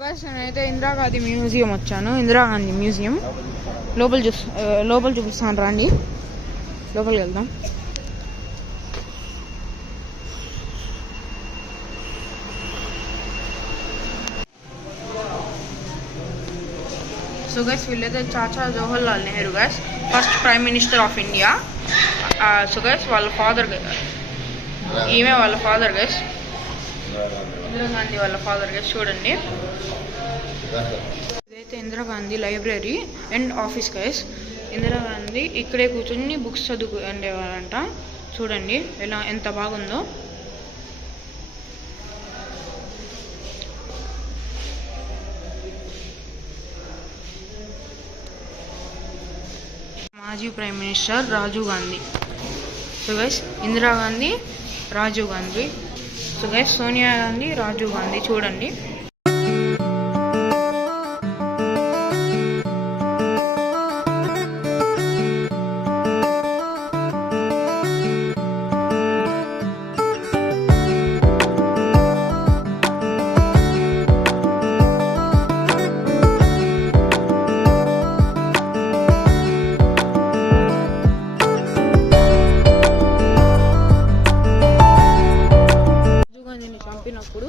గైస్ నేనైతే ఇందిరాగాంధీ మ్యూజియం వచ్చాను. ఇందిరాగాంధీ మ్యూజియం లోపల చూపిస్తాను రండి, లోపలికి వెళ్దాం. సో గైస్ వీళ్ళైతే Chacha Jawaharlal Nehru guys, first prime minister of India. So guys వాళ్ళ ఫాదర్, ఈమె వాళ్ళ ఫాదర్ గైస్, ఇందిరాగాంధీ వాళ్ళ ఫాదర్ గైస్. చూడండి, ఇదైతే Indira Gandhi library and office guys. Indira Gandhi ఇక్కడే కూర్చొని బుక్స్ చదువుకునేవారంట. చూడండి ఎలా ఎంత బాగుందో. మాజీ prime minister Rajiv Gandhi. So guys Indira Gandhi, Rajiv Gandhi. So guys Sonia Gandhi, Rajiv Gandhi. చూడండి, చంపినప్పుడు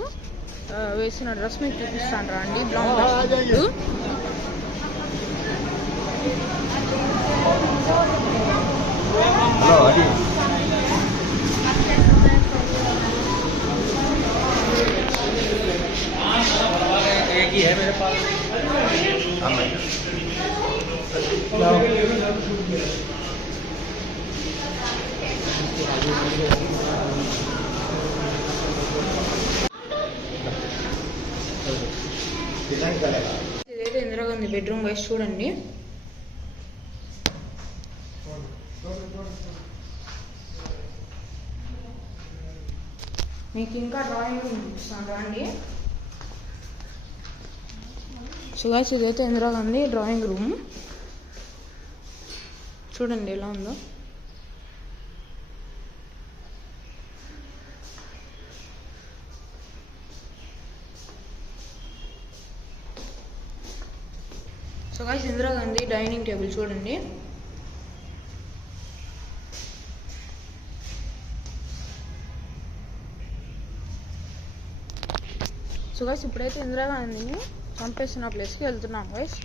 వేసిన డ్రెస్ మీకు చూపిస్తాను రండి. బ్లాంక్ ఇదైతే ఇందిరాగాంధీ బెడ్రూమ్ వైస్. చూడండి, మీకు ఇంకా డ్రాయింగ్ రూమ్ చూపిస్తాను రండి. సో గైస్ ఇదైతే ఇందిరాగాంధీ డ్రాయింగ్ రూమ్. చూడండి ఎలా ఉందో. So guys Indira Gandhi dining table చూడండి. సో గైస్ ఇప్పుడైతే ఇందిరాగాంధీని చంపేసిన ప్లేస్కి వెళ్తున్నాం గైస్.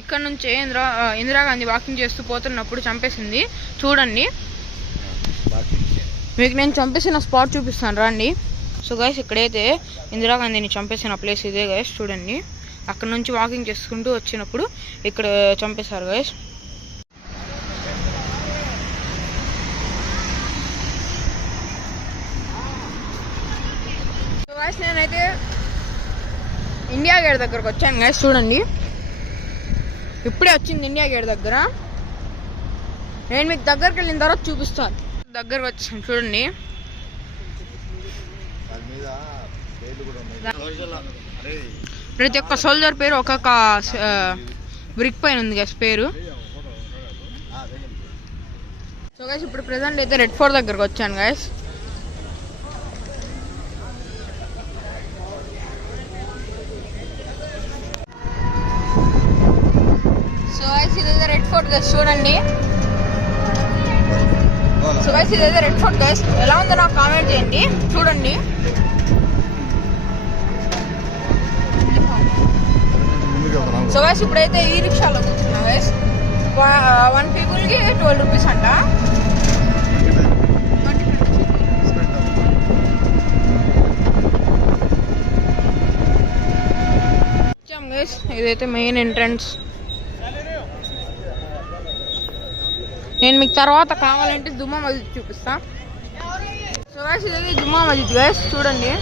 ఇక్కడ నుంచే ఇందిరాగాంధీ వాకింగ్ చేస్తూ పోతున్నప్పుడు చంపేసింది. చూడండి, మీకు నేను చంపేసిన స్పాట్ చూపిస్తాను రండి. సో గైస్ ఇక్కడైతే ఇందిరాగాంధీని చంపేసిన ప్లేస్ ఇదే గైస్. చూడండి, అక్కడ నుంచి వాకింగ్ చేసుకుంటూ వచ్చినప్పుడు ఇక్కడ చంపేశారు గైస్. సో గైస్ నేనైతే ఇండియా గేట్ దగ్గరకు వచ్చాను గైస్. చూడండి, ఇప్పుడే వచ్చింది ఇండియా గేట్ దగ్గర. నేను మీకు దగ్గరికి వెళ్ళిన తర్వాత చూపిస్తాను. దగ్గరకు వచ్చాను చూడండి. ప్రతి ఒక్క సోల్జర్ పేరు ఒక్కొక్క బ్రిక్ పైన ఉంది గైస్ పేరు. సో గైస్ ఇప్పుడు ప్రెసెంట్ అయితే రెడ్ ఫోర్ట్ దగ్గరకు వచ్చాను గైస్. సో గైస్ ఇదైతే రెడ్ ఫోర్ట్ గైస్. చూడండి, సో గైస్ ఇదైతే రెడ్ ఫోర్ట్ గైస్. ఎలా ఉందో నాకు కామెంట్ చేయండి. చూడండి, సో గైస్ ఇప్పుడైతే ఈ రిక్షాలో కూర్చున్నా గైస్. 1 పీపుల్కి 12 రూపీస్ అంట. వచ్చాం గైస్, ఇదైతే మెయిన్ ఎంట్రన్స్. నేను మీకు తర్వాత కావాలంటే జుమ్మా మస్జిద్ చూపిస్తా. సో గైస్ ఇదైతే జుమ్మా మస్జిద్ గైస్. చూడండి,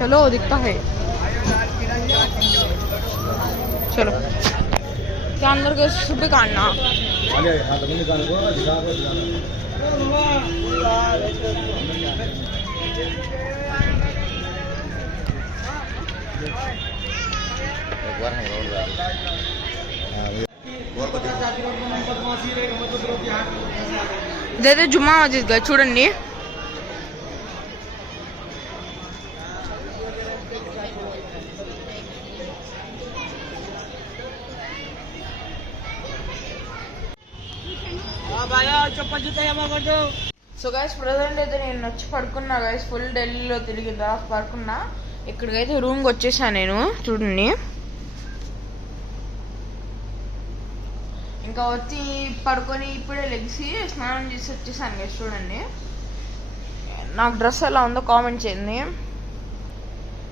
चलो दिखता है, चलो क्या अंदर के सुबह काटना. ఇదైతే జుమ్మా మస్జిద్ గైస్ చూడండి. సో గైస్ ప్రజెంట్ అయితే నేను వచ్చి పడుకున్నా గైస్. ఫుల్ ఢిల్లీలో తిరిగి పడుకున్నా. ఇక్కడికైతే రూమ్కి వచ్చేసాను నేను. చూడండి ఇంకా వచ్చి పడుకొని ఇప్పుడే లెగిసి స్నానం చేసి వచ్చేసాను గైస్. చూడండి నాకు డ్రెస్ ఎలా ఉందో కామెంట్ చేయండి.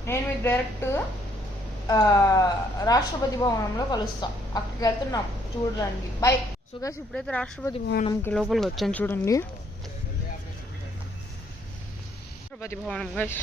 నేను మీకు డైరెక్ట్ రాష్ట్రపతి భవనంలో కలుస్తా. అక్కడికి వెళ్తున్నాం చూడడానికి. బాయ్. సో గైస్ ఇప్పుడైతే రాష్ట్రపతి భవనంకి లోపలికి వచ్చాను. చూడండి రాష్ట్రపతి భవనం గైస్.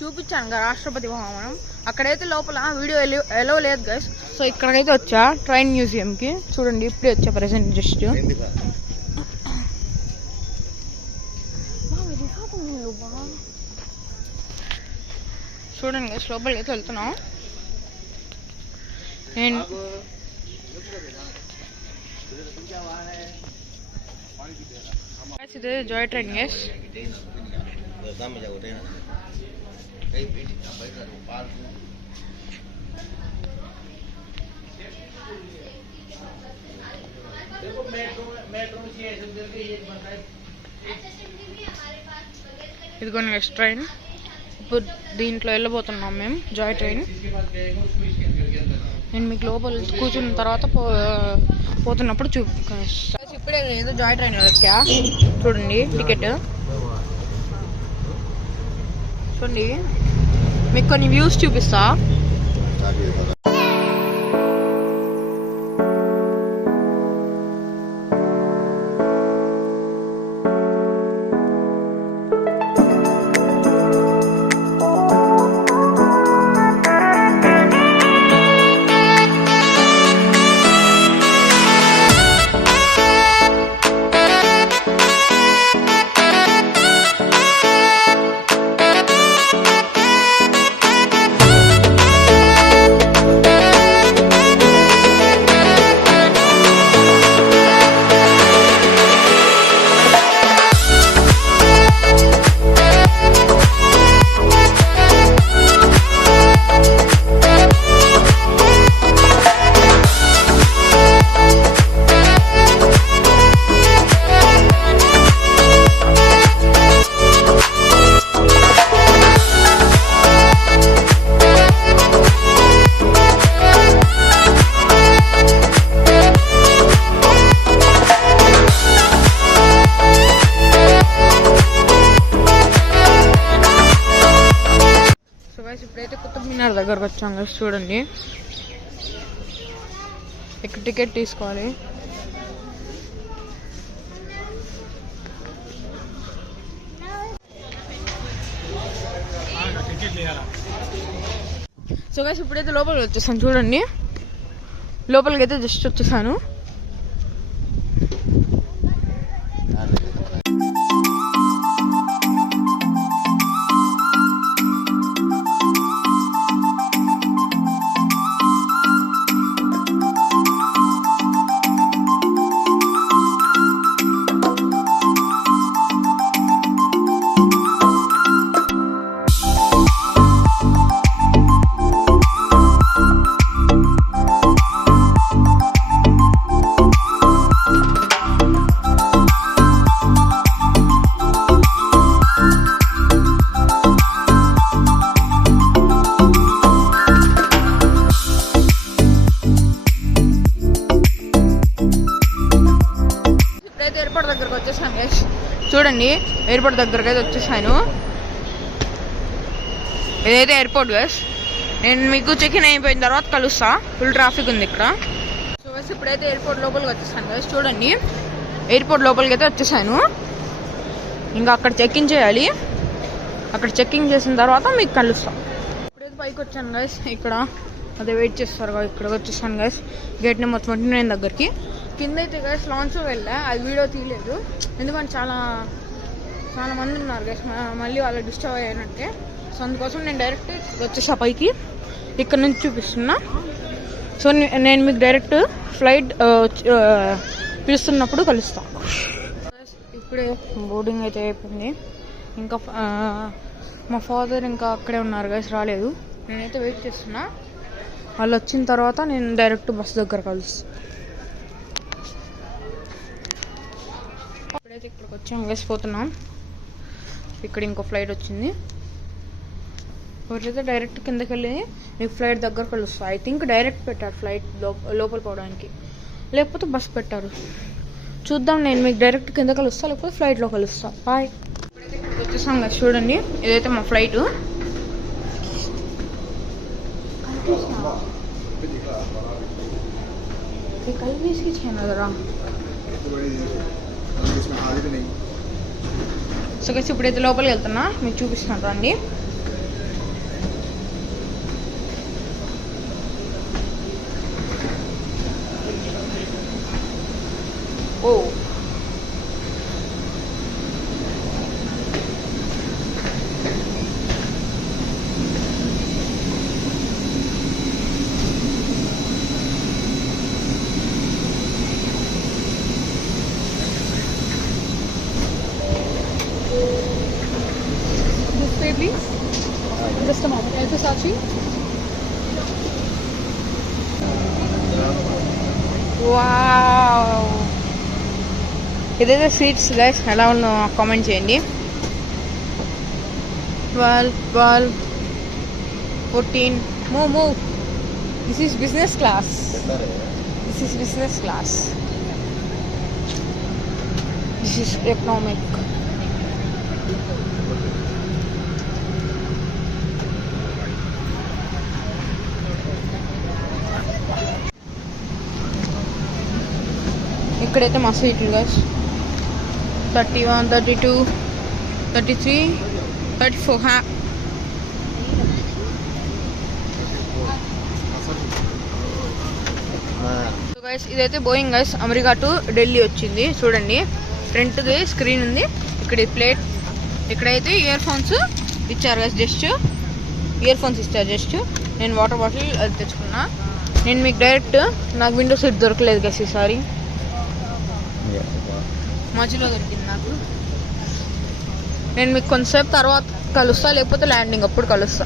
చూపించాను కదా రాష్ట్రపతి భవనం. అక్కడైతే లోపల వీడియో ఎలో లేదు గైస్. సో ఇక్కడికైతే వచ్చా ట్రైన్ మ్యూజియం కి. చూడండి ఇప్పుడే వచ్చా ప్రెసెంట్ జస్ట్. చూడండి గైస్ లోపలికి అయితే వెళ్తున్నాం. నేను ఇదే జాయ్ ట్రైన్ గైస్. ఇదిగోండి నెక్స్ట్ ట్రైన్. ఇప్పుడు దీంట్లో వెళ్ళబోతున్నాం మేము జాయ్ ట్రైన్. నేను మీకు లోపల కూర్చున్న తర్వాత పోతున్నప్పుడు ఇప్పుడే ఏదో జాయ్ ట్రైన్ ఎక్కా. చూడండి టికెట్ చూడండి. మీకు కొన్ని వ్యూస్ చూపిస్తా. ఇప్పుడైతే కుతుబ్ మినార్ దగ్గరకు వచ్చాం కదా. చూడండి ఇక్కడ టికెట్ తీసుకోవాలి. సో గైస్ ఇప్పుడైతే లోపలికి వచ్చేసాను. చూడండి లోపలికి అయితే జస్ట్ వచ్చేసాను. చూడండి ఎయిర్పోర్ట్ దగ్గరకు అయితే వచ్చేసాను. ఇదైతే ఎయిర్పోర్ట్ గైస్. నేను మీకు చెక్ ఇన్ అయిపోయిన తర్వాత కలుస్తా. ఫుల్ ట్రాఫిక్ ఉంది ఇక్కడ. సో గైస్ ఇప్పుడైతే ఎయిర్పోర్ట్ లోపలికి వచ్చేసాను గైస్. చూడండి, ఎయిర్పోర్ట్ లోపలికి అయితే వచ్చేసాను. ఇంకా అక్కడ చెక్ఇన్ చేయాలి. అక్కడ చెక్ఇన్ చేసిన తర్వాత మీకు కలుస్తాం. ఇప్పుడైతే పైకి వచ్చాను గైస్. ఇక్కడ అదే వెయిట్ చేస్తారు కదా, ఇక్కడ వచ్చేసాను గైస్. గేట్ నెంబర్ 29 దగ్గరికి. కింద అయితే గైస్ లాంచ్ వెళ్ళా, అది వీడియో తీయలేదు ఎందుకంటే చాలా మంది ఉన్నారు గైస్, మళ్ళీ వాళ్ళు డిస్టర్బ్ అయ్యానంటే. సో అందుకోసం నేను డైరెక్ట్ వచ్చేసా పైకి. ఇక్కడ నుంచి చూపిస్తున్నా. సో నేను మీకు డైరెక్ట్ ఫ్లైట్ పిలుస్తున్నప్పుడు కలుస్తా. ఇప్పుడే బోర్డింగ్ అయితే అయిపోయింది. ఇంకా మా ఫాదర్ ఇంకా అక్కడే ఉన్నారు గైస్, రాలేదు. నేనైతే వెయిట్ చేస్తున్నా. వాళ్ళు వచ్చిన తర్వాత నేను డైరెక్ట్ బస్ దగ్గర కలుస్తాను. ఇప్పుడైతే ఇక్కడికి వచ్చాం గైస్, పోతున్నాం. ఇక్కడ ఇంకో ఫ్లైట్ వచ్చింది. ఇప్పుడైతే డైరెక్ట్ కిందకి వెళ్ళి మీకు ఫ్లైట్ దగ్గర కలుస్తాను. ఐ థింక్ డైరెక్ట్ పెట్టారు ఫ్లైట్ లోపల పోవడానికి, లేకపోతే బస్ పెట్టారు. చూద్దాం. నేను మీకు డైరెక్ట్ కింద కలుస్తా, లేకపోతే ఫ్లైట్లో కలుస్తా. బాయ్. ఇప్పుడైతే ఇక్కడికి వచ్చేసాం గైస్. చూడండి, ఇదైతే మా ఫ్లైట్. कल भी इसकी 6 नजर సో గైస్ ఇప్పుడైతే లోపలికి వెళ్తున్నా, మీకు చూపిస్తాను రండి. ఓ please. Just a moment. El Versace. Wow. ఇదైతే స్వీట్స్ గైస్, ఎలా ఉన్నో కామెంట్ చేయండి. 12, 14. Move. This is business class. This is business class. This is economic. ఇక్కడైతే మా సీట్లు గైస్ 31, 32, 33, 34. సో గైస్ ఇదైతే Boeing guys, America to Delhi వచ్చింది. చూడండి, ఫ్రంట్కి స్క్రీన్ ఉంది. ఇక్కడ ప్లేట్, ఇక్కడైతే ఇయర్ ఫోన్స్ ఇచ్చారు గైస్. ఇయర్ ఫోన్స్ ఇచ్చారు జస్ట్. నేను వాటర్ బాటిల్ అది తెచ్చుకున్నా. నేను మీకు డైరెక్ట్, నాకు విండో సీట్ దొరకలేదు గైస్ ఈసారి, మధ్యలో దొరికింది నాకు. నేను మీకు కొంతసేపు తర్వాత కలుస్తా, లేకపోతే ల్యాండింగ్ అప్పుడు కలుస్తా.